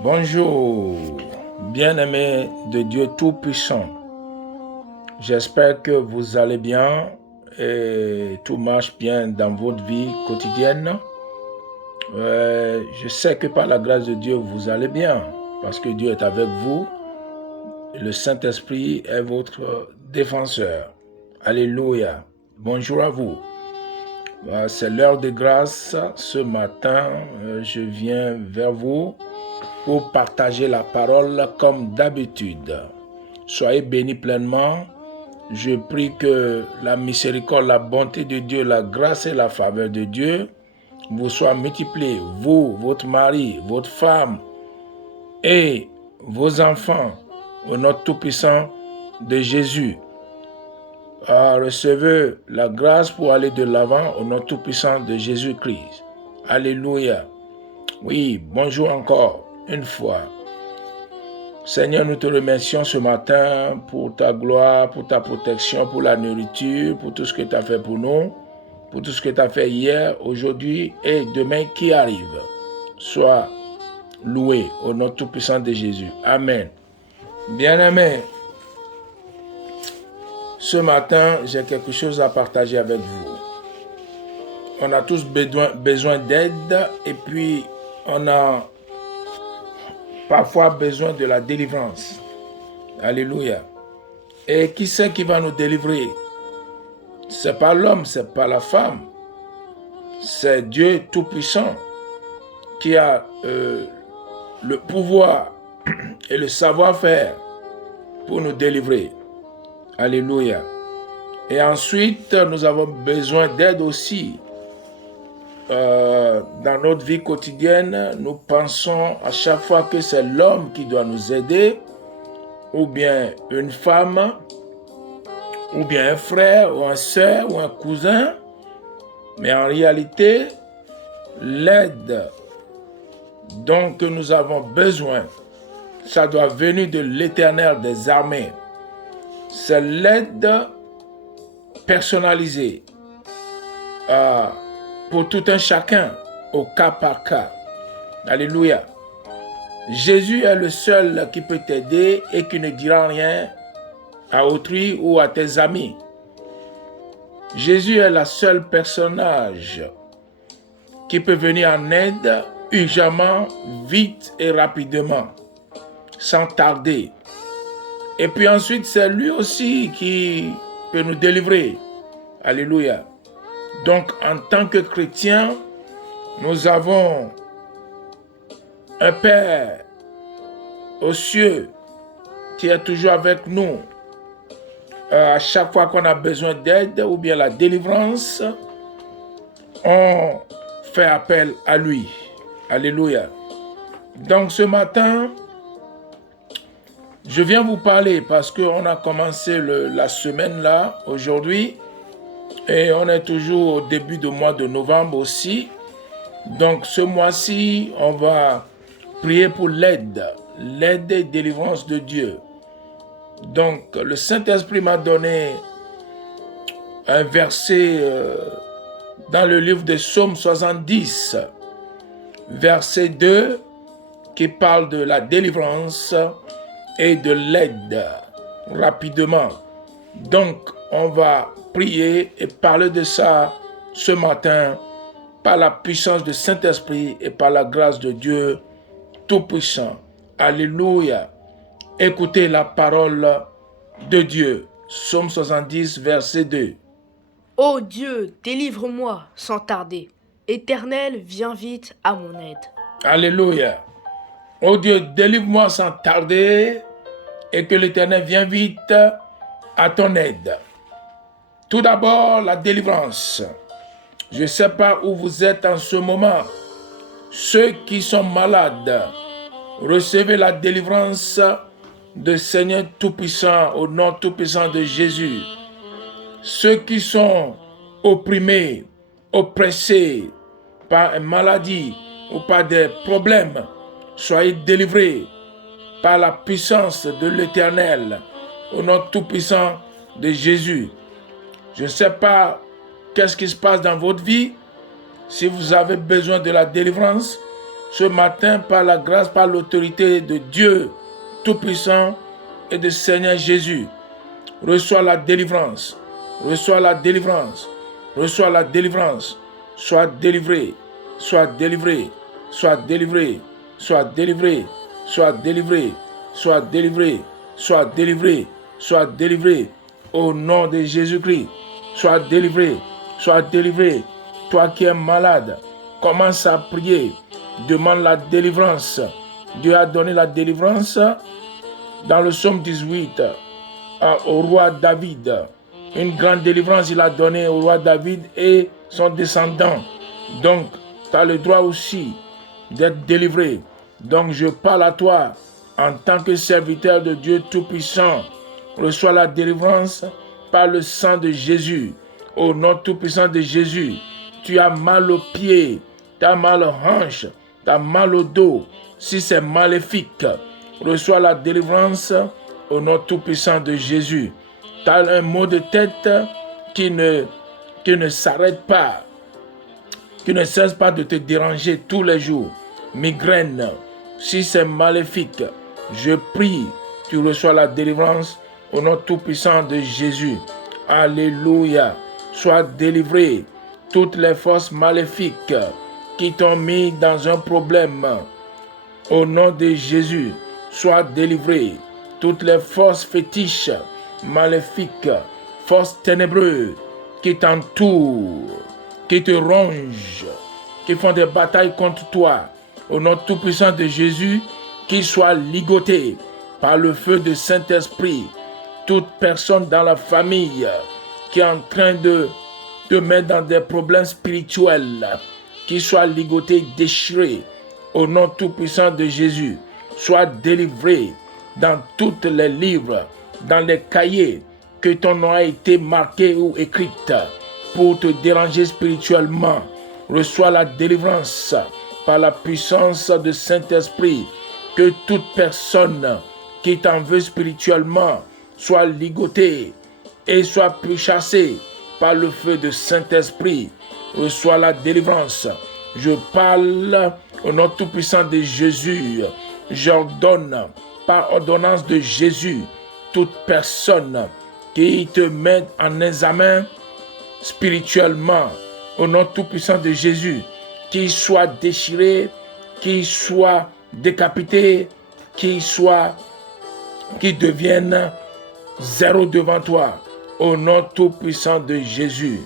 Bonjour, bien-aimés de Dieu Tout-Puissant. J'espère que vous allez bien et tout marche bien dans votre vie quotidienne. Je sais que par la grâce de Dieu, vous allez bien parce que Dieu est avec vous et le Saint-Esprit est votre défenseur. Alléluia. Bonjour à vous. C'est l'heure de grâce. Ce matin, je viens vers vous pour partager la parole comme d'habitude. Soyez bénis pleinement. Je prie que la miséricorde, la bonté de Dieu, la grâce et la faveur de Dieu vous soient multipliées, vous, votre mari, votre femme et vos enfants, au nom tout-puissant de Jésus. Recevez la grâce pour aller de l'avant au nom tout-puissant de Jésus-Christ. Alléluia. Oui, bonjour encore une fois. Seigneur, nous te remercions ce matin pour ta gloire, pour ta protection, pour la nourriture, pour tout ce que tu as fait pour nous, pour tout ce que tu as fait hier, aujourd'hui et demain qui arrive. Sois loué au nom tout-puissant de Jésus. Amen. Bien-aimés, ce matin, j'ai quelque chose à partager avec vous. On a tous besoin d'aide et puis on a parfois besoin de la délivrance. Alléluia. Et qui c'est qui va nous délivrer? C'est pas l'homme, c'est pas la femme. C'est Dieu Tout-Puissant qui a le pouvoir et le savoir-faire pour nous délivrer. Alléluia. Et ensuite, nous avons besoin d'aide aussi. Dans notre vie quotidienne, nous pensons à chaque fois que c'est l'homme qui doit nous aider, ou bien une femme, ou bien un frère, ou un soeur, ou un cousin. Mais en réalité, l'aide dont que nous avons besoin, ça doit venir de l'Éternel des armées. C'est l'aide personnalisée pour tout un chacun, au cas par cas. Alléluia. Jésus est le seul qui peut t'aider et qui ne dira rien à autrui ou à tes amis. Jésus est le seul personnage qui peut venir en aide urgemment, vite et rapidement, sans tarder. Et puis ensuite, c'est lui aussi qui peut nous délivrer. Alléluia. Donc, en tant que chrétiens, nous avons un Père aux cieux qui est toujours avec nous. À chaque fois qu'on a besoin d'aide ou bien la délivrance, on fait appel à lui. Alléluia. Donc ce matin, je viens vous parler parce qu'on a commencé la semaine là, aujourd'hui, et on est toujours au début du mois de novembre aussi. Donc ce mois-ci, on va prier pour l'aide et délivrance de Dieu. Donc le Saint-Esprit m'a donné un verset dans le livre de Psaume 70, verset 2, qui parle de la délivrance et de l'aide rapidement. Donc on va prier et parler de ça ce matin par la puissance du Saint-Esprit et par la grâce de Dieu Tout-Puissant. Alléluia. Écoutez la parole de Dieu. Psaume 70, verset 2. Ô Dieu, délivre-moi sans tarder. Éternel, viens vite à mon aide. Alléluia. Ô Dieu, délivre-moi sans tarder et que l'Éternel vienne vite à ton aide. Tout d'abord, la délivrance. Je ne sais pas où vous êtes en ce moment. Ceux qui sont malades, recevez la délivrance de Seigneur Tout-Puissant au nom Tout-Puissant de Jésus. Ceux qui sont opprimés, oppressés par une maladie ou par des problèmes, soyez délivrés par la puissance de l'Éternel au nom Tout-Puissant de Jésus. Je ne sais pas qu'est-ce qui se passe dans votre vie. Si vous avez besoin de la délivrance, Ce matin, par la grâce, par l'autorité de Dieu Tout-Puissant et de Seigneur Jésus, reçois la délivrance. Reçois la délivrance. Reçois la délivrance. Sois délivré. Sois délivré. Sois délivré. Sois délivré. Sois délivré. Sois délivré. Sois délivré. Sois délivré. Au nom de Jésus-Christ. Sois délivré. Sois délivré. Toi qui es malade, commence à prier. Demande la délivrance. Dieu a donné la délivrance dans le psaume 18 au roi David. Une grande délivrance il a donnée au roi David et son descendant. Donc, tu as le droit aussi d'être délivré. Donc, je parle à toi en tant que serviteur de Dieu Tout-Puissant. Reçois la délivrance par le sang de Jésus. Au nom Tout-Puissant de Jésus, tu as mal aux pieds, tu as mal aux hanches, tu as mal au dos. Si c'est maléfique, reçois la délivrance au nom Tout-Puissant de Jésus. Tu as un mot de tête qui ne s'arrête pas, qui ne cesse pas de te déranger tous les jours. Migraine, si c'est maléfique, je prie, tu reçois la délivrance au nom Tout-Puissant de Jésus. Alléluia. Sois délivré. Toutes les forces maléfiques qui t'ont mis dans un problème, au nom de Jésus, sois délivré. Toutes les forces fétiches, maléfiques, forces ténébreuses qui t'entourent, qui te rongent, qui font des batailles contre toi, au nom tout-puissant de Jésus, qu'ils soient ligotés par le feu du Saint-Esprit. Toute personne dans la famille qui est en train de te mettre dans des problèmes spirituels, qui soit ligoté, déchiré, au nom tout-puissant de Jésus, soit délivré dans tous les livres, dans les cahiers que ton nom a été marqué ou écrit pour te déranger spirituellement. Reçois la délivrance par la puissance du Saint-Esprit. Que toute personne qui t'en veut spirituellement soit ligotée et soit pourchassée par le feu du Saint-Esprit. Reçois la délivrance. Je parle au nom tout-puissant de Jésus. J'ordonne par ordonnance de Jésus toute personne qui te met en examen spirituellement, au nom tout-puissant de Jésus, qu'il soit déchiré, qu'il soit décapité, qu'il devienne zéro devant toi, au nom tout-puissant de Jésus.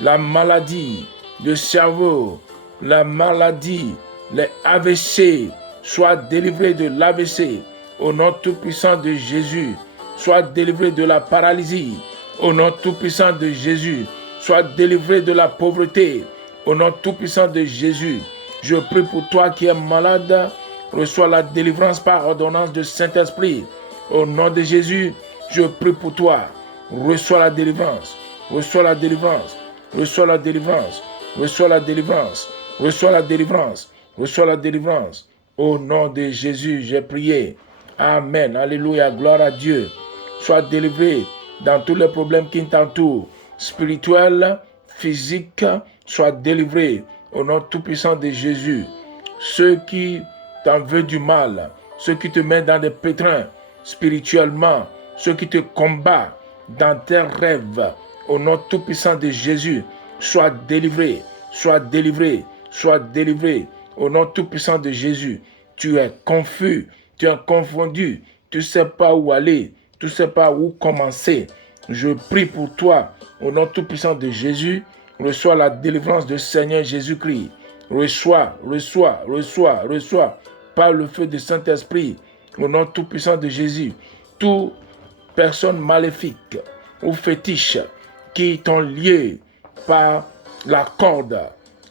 La maladie du cerveau, la maladie, les AVC, soient délivrés de l'AVC, au nom tout-puissant de Jésus. Sois délivré de la paralysie, au nom tout-puissant de Jésus. Sois délivré de la pauvreté, au nom tout-puissant de Jésus. Je prie pour toi qui es malade, reçois la délivrance par ordonnance du Saint-Esprit. Au nom de Jésus, je prie pour toi. Reçois la délivrance, reçois la délivrance, reçois la délivrance, reçois la délivrance, reçois la délivrance, reçois la délivrance. Au nom de Jésus, j'ai prié. Amen. Alléluia. Gloire à Dieu. Sois délivré dans tous les problèmes qui t'entourent, spirituels, physiques, sois délivré au nom tout-puissant de Jésus. Ceux qui t'en veulent du mal, ceux qui te mettent dans des pétrins spirituellement, ceux qui te combattent dans tes rêves, au nom tout-puissant de Jésus, sois délivré, sois délivré, sois délivré, au nom tout-puissant de Jésus. Tu es confus, tu es confondu, tu ne sais pas où aller, tu ne sais pas où commencer. Je prie pour toi, au nom tout-puissant de Jésus, reçois la délivrance du Seigneur Jésus-Christ. Reçois, reçois, reçois, reçois, par le feu du Saint-Esprit, au nom tout-puissant de Jésus. Toute personne maléfique ou fétiche qui t'ont lié par la corde,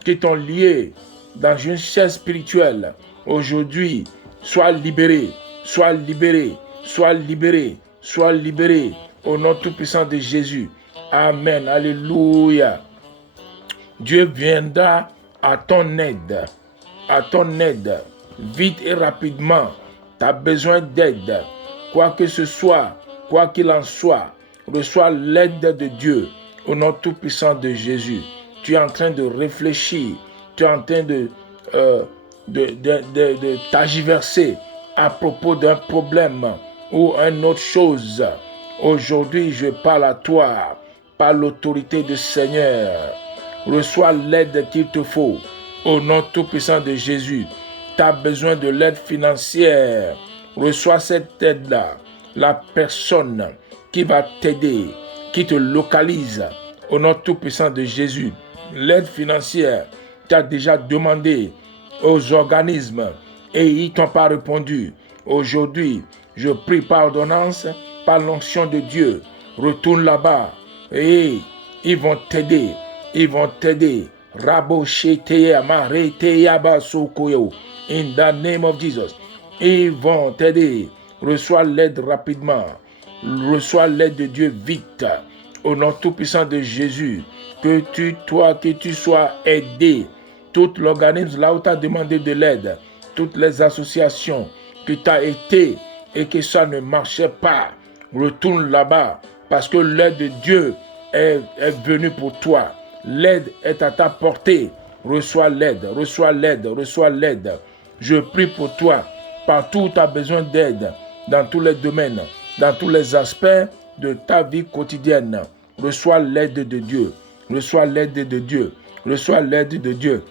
qui t'ont lié dans une chaise spirituelle, aujourd'hui, sois libéré, sois libéré, sois libéré, sois libéré, au nom tout-puissant de Jésus. Amen. Alléluia. Dieu viendra à ton aide, vite et rapidement. Tu as besoin d'aide, quoi que ce soit, quoi qu'il en soit, reçois l'aide de Dieu, au nom tout-puissant de Jésus. Tu es en train de réfléchir, tu es en train de de tergiverser à propos d'un problème ou une autre chose. Aujourd'hui, je parle à toi par l'autorité du Seigneur. Reçois l'aide qu'il te faut au nom tout-puissant de Jésus. Tu as besoin de l'aide financière. Reçois cette aide-là. La personne qui va t'aider, qui te localise au nom tout-puissant de Jésus. L'aide financière, tu as déjà demandé aux organismes et ils ne t'ont pas répondu. Aujourd'hui, je prie par ordonnance, par l'onction de Dieu. Retourne là-bas et ils vont t'aider. Ils vont t'aider. In the name of Jesus. Ils vont t'aider. Reçois l'aide rapidement. Reçois l'aide de Dieu vite. Au nom tout-puissant de Jésus. Que tu sois aidé. Tout l'organisme là où tu as demandé de l'aide. Toutes les associations que tu as été et que ça ne marchait pas. Retourne là-bas. Parce que l'aide de Dieu est venue pour toi. L'aide est à ta portée. Reçois l'aide, reçois l'aide, reçois l'aide. Je prie pour toi. Partout où tu as besoin d'aide, dans tous les domaines, dans tous les aspects de ta vie quotidienne. Reçois l'aide de Dieu. Reçois l'aide de Dieu. Reçois l'aide de Dieu.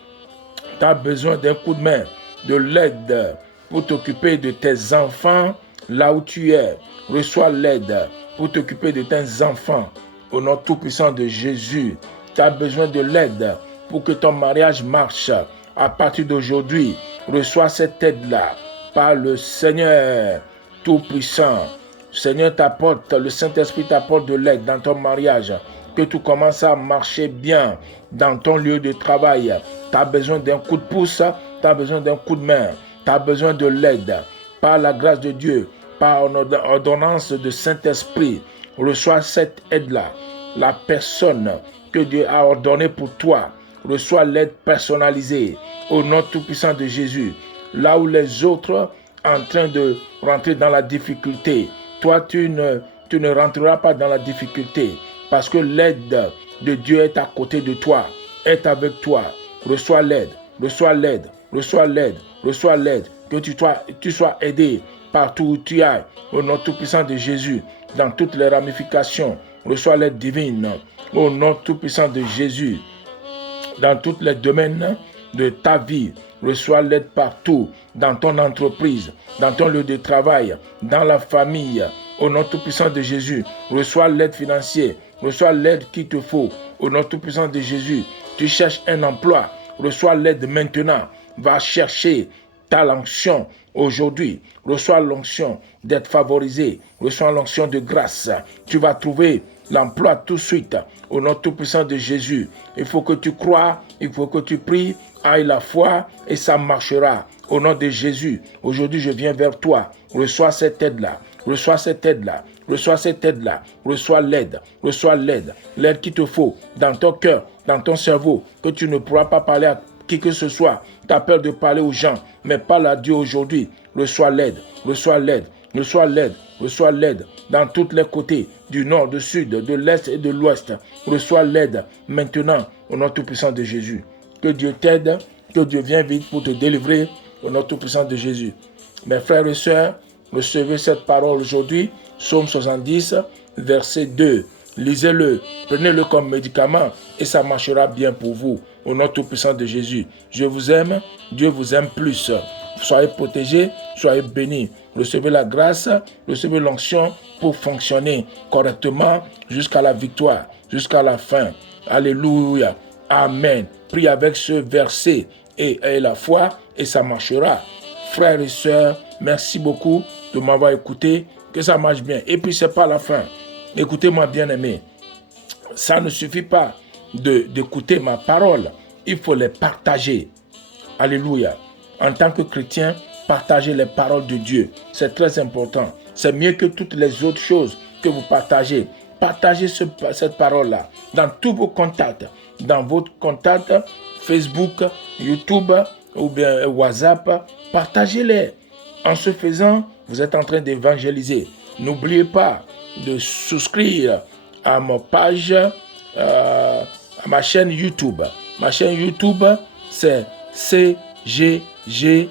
Tu as besoin d'un coup de main, de l'aide pour t'occuper de tes enfants là où tu es. Reçois l'aide pour t'occuper de tes enfants. Au nom tout-puissant de Jésus. Tu as besoin de l'aide pour que ton mariage marche. À partir d'aujourd'hui, reçois cette aide-là par le Seigneur tout-puissant. Le Seigneur t'apporte, le Saint-Esprit t'apporte de l'aide dans ton mariage. Que tout commence à marcher bien dans ton lieu de travail. Tu as besoin d'un coup de pouce, tu as besoin d'un coup de main. Tu as besoin de l'aide par la grâce de Dieu, par ordonnance de Saint-Esprit. Reçois cette aide-là. La personne que Dieu a ordonnée pour toi, reçois l'aide personnalisée au nom tout-puissant de Jésus. Là où les autres en train de rentrer dans la difficulté, toi tu ne rentreras pas dans la difficulté parce que l'aide de Dieu est à côté de toi, est avec toi. Reçois l'aide, reçois l'aide, reçois l'aide, reçois l'aide. Que tu sois aidé partout où tu ailles au nom tout-puissant de Jésus, dans toutes les ramifications. Reçois l'aide divine au nom tout-puissant de Jésus. Dans tous les domaines de ta vie, reçois l'aide partout, dans ton entreprise, dans ton lieu de travail, dans la famille. Au nom tout-puissant de Jésus, reçois l'aide financière, reçois l'aide qu'il te faut. Au nom tout-puissant de Jésus, tu cherches un emploi, reçois l'aide maintenant. Va chercher ta l'onction aujourd'hui. Reçois l'onction d'être favorisé. Reçois l'onction de grâce. Tu vas trouver l'emploi tout de suite. Au nom tout-puissant de Jésus. Il faut que tu crois, il faut que tu pries, aille la foi et ça marchera. Au nom de Jésus, aujourd'hui je viens vers toi. Reçois cette aide-là. Reçois cette aide-là. Reçois cette aide-là. Reçois l'aide. Reçois l'aide. L'aide qu'il te faut dans ton cœur, dans ton cerveau, que tu ne pourras pas parler à qui que ce soit. Tu as peur de parler aux gens, mais parle à Dieu aujourd'hui. Reçois l'aide. Reçois l'aide. Reçois l'aide. Reçois l'aide dans tous les côtés, du nord, du sud, de l'est et de l'ouest. Reçois l'aide maintenant au nom tout-puissant de Jésus. Que Dieu t'aide, que Dieu vienne vite pour te délivrer au nom tout-puissant de Jésus. Mes frères et sœurs, recevez cette parole aujourd'hui, Psaume 70, verset 2. Lisez-le, prenez-le comme médicament et ça marchera bien pour vous. Au nom tout-puissant de Jésus. Je vous aime, Dieu vous aime plus. Soyez protégés, soyez bénis. Recevez la grâce, recevez l'onction pour fonctionner correctement jusqu'à la victoire, jusqu'à la fin. Alléluia. Amen. Prie avec ce verset et la foi et ça marchera. Frères et sœurs, merci beaucoup de m'avoir écouté. Que ça marche bien. Et puis c'est pas la fin. Écoutez-moi bien aimé. Ça ne suffit pas d'écouter ma parole. Il faut les partager. Alléluia. En tant que chrétien, partagez les paroles de Dieu. C'est très important. C'est mieux que toutes les autres choses que vous partagez. Partagez cette parole-là dans tous vos contacts. Dans votre contact, Facebook, YouTube ou bien WhatsApp. Partagez-les. En ce faisant, vous êtes en train d'évangéliser. N'oubliez pas de souscrire à ma page, à ma chaîne YouTube. Ma chaîne YouTube, c'est CGE CGG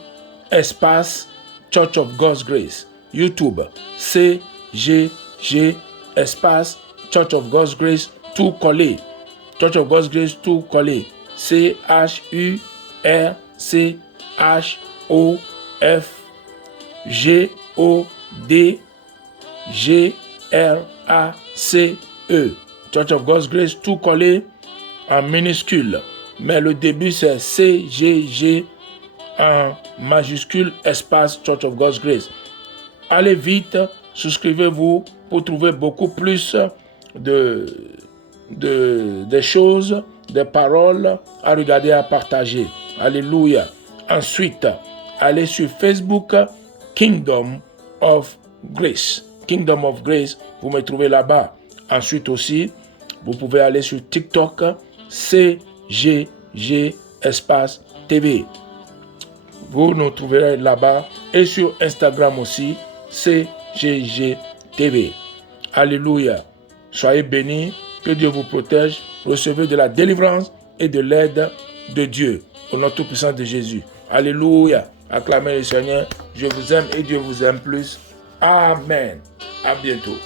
espace Church of God's Grace. YouTube, CGG espace Church of God's Grace, tout collé. Church of God's Grace, tout collé. CHURCHOFGODGRACE. Church of God's Grace, tout collé en minuscule. Mais le début, c'est CGG en majuscule, espace Church of God's Grace. Allez vite, souscrivez-vous pour trouver beaucoup plus des choses, des paroles à regarder, à partager. Alléluia. Ensuite, allez sur Facebook, Kingdom of Grace. Kingdom of Grace, vous me trouvez là-bas. Ensuite aussi, vous pouvez aller sur TikTok, CGG espace TV. Vous nous trouverez là-bas. Et sur Instagram aussi, CGG TV. Alléluia. Soyez bénis. Que Dieu vous protège. Recevez de la délivrance et de l'aide de Dieu. Au nom tout-puissant de Jésus. Alléluia. Acclamez le Seigneur. Je vous aime et Dieu vous aime plus. Amen. À bientôt.